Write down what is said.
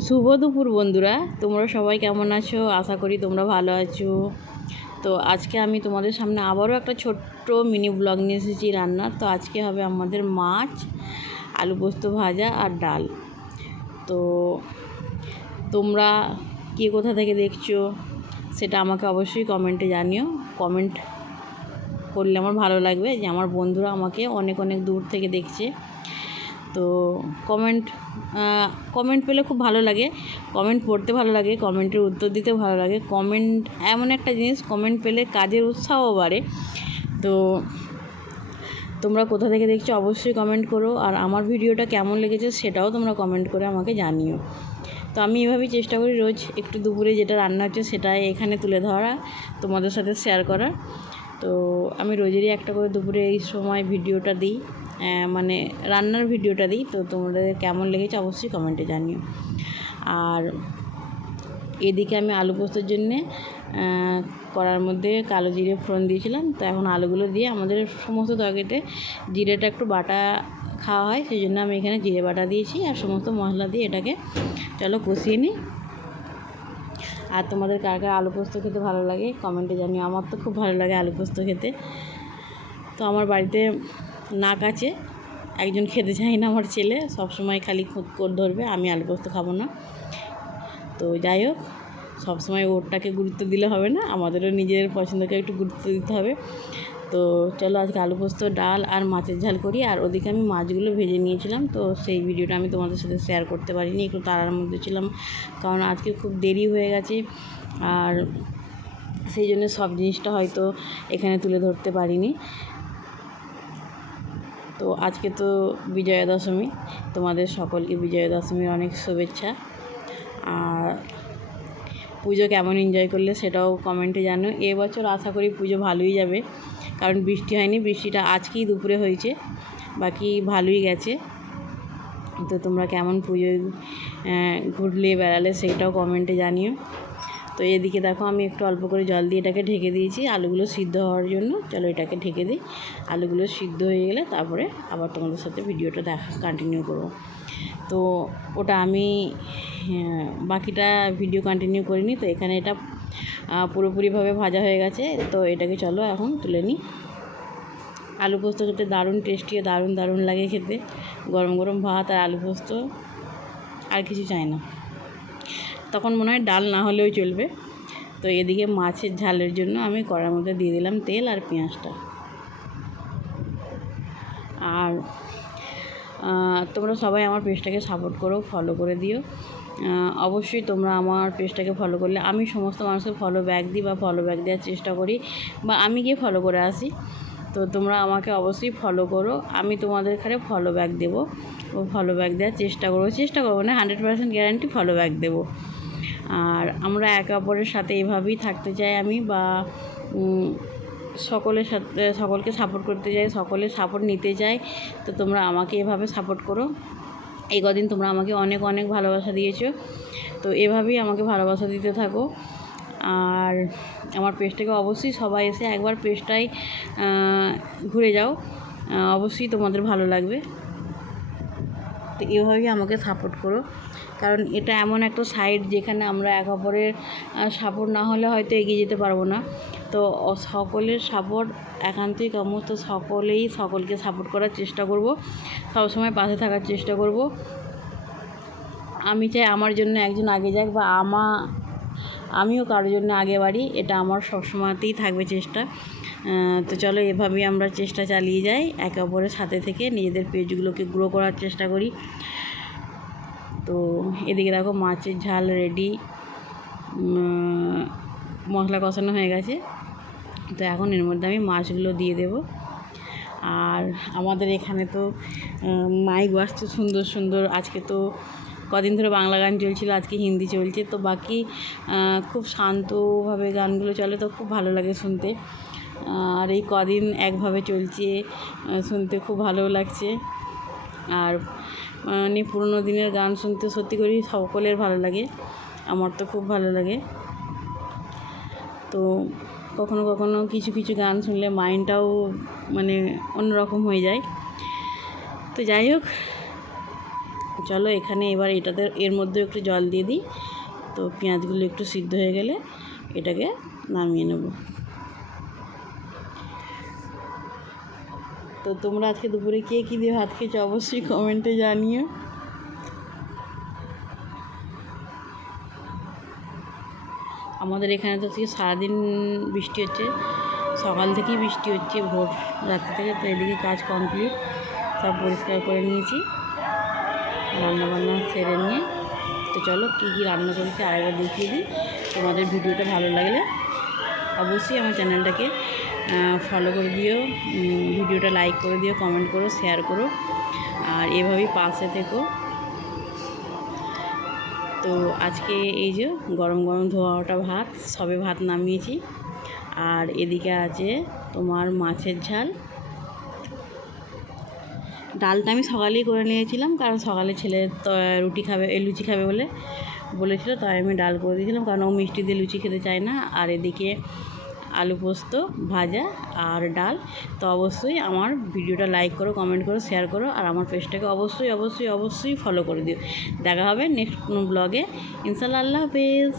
শুভ দুপুর বন্ধুরা, তোমরা সবাই কেমন আছো? আশা করি তোমরা ভালো আছো। তো আজকে আমি তোমাদের সামনে আবারও একটা ছোট্ট মিনি ব্লগ নিয়ে এসেছি রান্নার। তো আজকে হবে আমাদের মাছ, আলু পোস্ত ভাজা আর ডাল। তো তোমরা কে কোথা থেকে দেখছো সেটা আমাকে অবশ্যই কমেন্টে জানিও। কমেন্ট করলে আমার ভালো লাগবে যে আমার বন্ধুরা আমাকে অনেক অনেক দূর থেকে দেখছে। তো কমেন্ট পেলে খুব ভালো লাগে, কমেন্ট পড়তে ভালো লাগে, কমেন্টের উত্তর দিতে ভালো লাগে। কমেন্ট এমন একটা জিনিস, কমেন্ট পেলে কাজের উৎসাহও বাড়ে। তো তোমরা কোথা থেকে দেখছো অবশ্যই কমেন্ট করো, আর আমার ভিডিওটা কেমন লেগেছে সেটাও তোমরা কমেন্ট করে আমাকে জানিও। তো আমি এভাবেই চেষ্টা করি রোজ একটু দুপুরে যেটা রান্না হচ্ছে সেটাই এখানে তুলে ধরা, তোমাদের সাথে শেয়ার করার। তো আমি রোজেরই একটা করে দুপুরে এই সময় ভিডিওটা দিই, মানে রান্নার ভিডিওটা দিই। তো তোমাদের কেমন লেগেছে অবশ্যই কমেন্টে জানিও। আর এদিকে আমি আলু পোস্তর জন্যে কড়ার মধ্যে কালো জিরে ফোড়ন দিয়েছিলাম। তো এখন আলুগুলো দিয়ে, আমাদের সমস্ত তরকারিতে জিরেটা একটু বাটা খাওয়া হয়, সেই জন্য আমি এখানে জিরে বাটা দিয়েছি আর সমস্ত মশলা দিয়ে এটাকে চলো কষিয়ে নিই। আর তোমাদের কার কার আলু পোস্ত খেতে ভালো লাগে কমেন্টে জানিও। আমার তো খুব ভালো লাগে আলু পোস্ত খেতে। তো আমার বাড়িতে নাক আছে, একজন খেতে চায় না, আমার ছেলে সবসময় খালি খুঁত করে ধরবে, আমি আলু পোস্ত খাবো না। তো যাই হোক, সবসময় ওরটাকে গুরুত্ব দিলে হবে না, আমাদেরও নিজের পছন্দকে একটু গুরুত্ব দিতে হবে। তো চলো আজকে আলু পোস্ত, ডাল আর মাছের ঝাল করি। আর ওদিকে আমি মাছগুলো ভেজে নিয়েছিলাম, তো সেই ভিডিওটা আমি তোমাদের সাথে শেয়ার করতে পারিনি, একটু তাড়ার মধ্যে ছিলাম, কারণ আজকে খুব দেরি হয়ে গেছে। আর সেই জন্য সব জিনিসটা হয়তো এখানে তুলে ধরতে পারিনি। তো আজকে তো বিজয়া দশমী, তোমাদের সকলকে বিজয়া দশমীর অনেক শুভেচ্ছা। আর পুজো কেমন এনজয় করলে সেটাও কমেন্টে জানো। এবছর আশা করি পুজো ভালোই যাবে, কারণ বৃষ্টি হয়নি, বৃষ্টিটা আজকেই দুপুরে হয়েছে, বাকি ভালোই গেছে। তো তোমরা কেমন পুজোয় ঘুরলে বেড়ালে সেইটাও কমেন্টে জানিও। তো এদিকে দেখো আমি একটু অল্প করে জল দিয়ে এটাকে ঢেকে দিয়েছি আলুগুলো সিদ্ধ হওয়ার জন্য। চলো এটাকে ঢেকে দিই, আলুগুলো সিদ্ধ হয়ে গেলে তারপরে আবার তোমাদের সাথে ভিডিওটা কন্টিনিউ করব। তো ওটা আমি বাকিটা ভিডিও কন্টিনিউ করিনি। তো এখানে এটা পুরোপুরিভাবে ভাজা হয়ে গেছে। তো এটাকে চলো এখন তুলে নিই। আলু পোস্ত খেতে দারুণ টেস্টি, দারুণ লাগে খেতে, গরম গরম ভাত আর আলু পোস্ত, আর কিছু চাই না। তখন মনে হয় ডাল না হলেও চলবে। তো এদিকে মাছের ঝালের জন্য আমি কড়ার মধ্যে দিয়ে দিলাম তেল আর পেঁয়াজটা। আর তোমরা সবাই আমার পেজটাকে সাপোর্ট করো, ফলো করে দিও। অবশ্যই তোমরা আমার পেজটাকে ফলো করলে আমি সমস্ত মানুষকে ফলো ব্যাক দিই বা ফলো ব্যাক দেওয়ার চেষ্টা করি, বা আমি গিয়ে ফলো করে আসি। তো তোমরা আমাকে অবশ্যই ফলো করো, আমি তোমাদের এখানে ফলো ব্যাক দেবো ও ফলো ব্যাক দেওয়ার চেষ্টা করবো না, 100% গ্যারান্টি ফলো ব্যাক দেবো। আর আমরা একে অপরের সাথে এভাবেই থাকতে চাই আমি, বা সকলের সাথে সকলকে সাপোর্ট করতে চাই, সকলের সাপোর্ট নিতে চাই। তো তোমরা আমাকে এভাবে সাপোর্ট করো। এই কদিন তোমরা আমাকে অনেক অনেক ভালোবাসা দিয়েছো, তো এভাবেই আমাকে ভালোবাসা দিতে থাকো। আর আমার পেজটাকে অবশ্যই সবাই এসে একবার পেজটাই ঘুরে যাও, অবশ্যই তোমাদের ভালো লাগবে। তো এভাবেই আমাকে সাপোর্ট করো, কারণ এটা এমন একটা সাইড যেখানে আমরা এক অপরের সাপোর্ট না হলে হয়তো এগিয়ে যেতে পারবো না। তো সকলের সাপোর্ট একান্তই কাম্য। তো সকলকে সাপোর্ট করার চেষ্টা করব, সবসময় পাশে থাকার চেষ্টা করব। আমি চাই আমার জন্য একজন আগে যাক, বা আমিও কারোর জন্য আগে বাড়ি, এটা আমার সবসময়তেই থাকবে চেষ্টা। তো চলো এভাবেই আমরা চেষ্টা চালিয়ে যাই, একে অপরের সাথে থেকে নিজেদের পেজগুলোকে গ্রো করার চেষ্টা করি। তো এদিকে দেখো মাছের ঝাল রেডি, মশলা কষানো হয়ে গেছে। তো এখন এর মধ্যে আমি মাছগুলো দিয়ে দেব। আর আমাদের এখানে তো মাইক বাজছে সুন্দর সুন্দর, আজকে তো কদিন ধরে বাংলা গান চলছিল, আজকে হিন্দি চলছে। তো বাকি খুব শান্তভাবে গানগুলো চলে, তো খুব ভালো লাগে শুনতে। আর এই কদিন একভাবে চলছে, শুনতে খুব ভালো লাগছে। আর মানে পুরোনো দিনের গান শুনতে সত্যি করেই সকলের ভালো লাগে, আমার তো খুব ভালো লাগে। তো কখনো কখনো কিছু কিছু গান শুনলে মাইন্ডটাও মানে অন্যরকম হয়ে যায়। তো যাই হোক, চলো এখানে এবার এটাতে এর মধ্যে একটু জল দিয়ে দিই। তো পেঁয়াজগুলো একটু সিদ্ধ হয়ে গেলে এটাকে নামিয়ে নেব। তো তোমরা আজকে দুপুরে কে কী দিয়ে ভাত খেয়েছো অবশ্যই কমেন্টে জানিও। আমাদের এখানে তো আজকে সারাদিন বৃষ্টি হচ্ছে, সকাল থেকেই বৃষ্টি হচ্ছে, ভোর রাত্রি থেকে। তো এদিকে কাজ কমপ্লিট, সব পরিষ্কার করে নিয়েছি, রান্নাবান্না সেরে নিয়ে। তো চলো কী কী রান্না করেছি আরেকবার দেখিয়ে দিই। তোমাদের ভিডিওটা ভালো লাগলে অবশ্যই আমার চ্যানেলটাকে ফলো করে দিও, ভিডিওটা লাইক করে দিও, কমেন্ট করো, শেয়ার করো, আর এভাবেই পাশে থেকো। তো আজকে এই যে গরম গরম ধোয়া ওটা ভাত, সবে ভাত নামিয়েছি। আর এদিকে আছে তোমার মাছের ঝাল। ডালটা আমি সকালেই করে নিয়েছিলাম, কারণ সকালে ছেলে রুটি খাবে, লুচি খাবে বলেছিল, তাই আমি ডাল করে দিয়েছিলাম, কারণ ও মিষ্টি দিয়ে লুচি খেতে চায় না। আর এদিকে আলু পোস্ত ভাজা আর ডাল। তো অবশ্যই আমার ভিডিওটা লাইক করো, কমেন্ট করো, শেয়ার করো, আর আমার পেজটাকে অবশ্যই অবশ্যই অবশ্যই ফলো করে দিও। দেখা হবে নেক্সট কোনো ব্লগে, ইনশাআল্লাহ। আল্লাহ হাফেজ।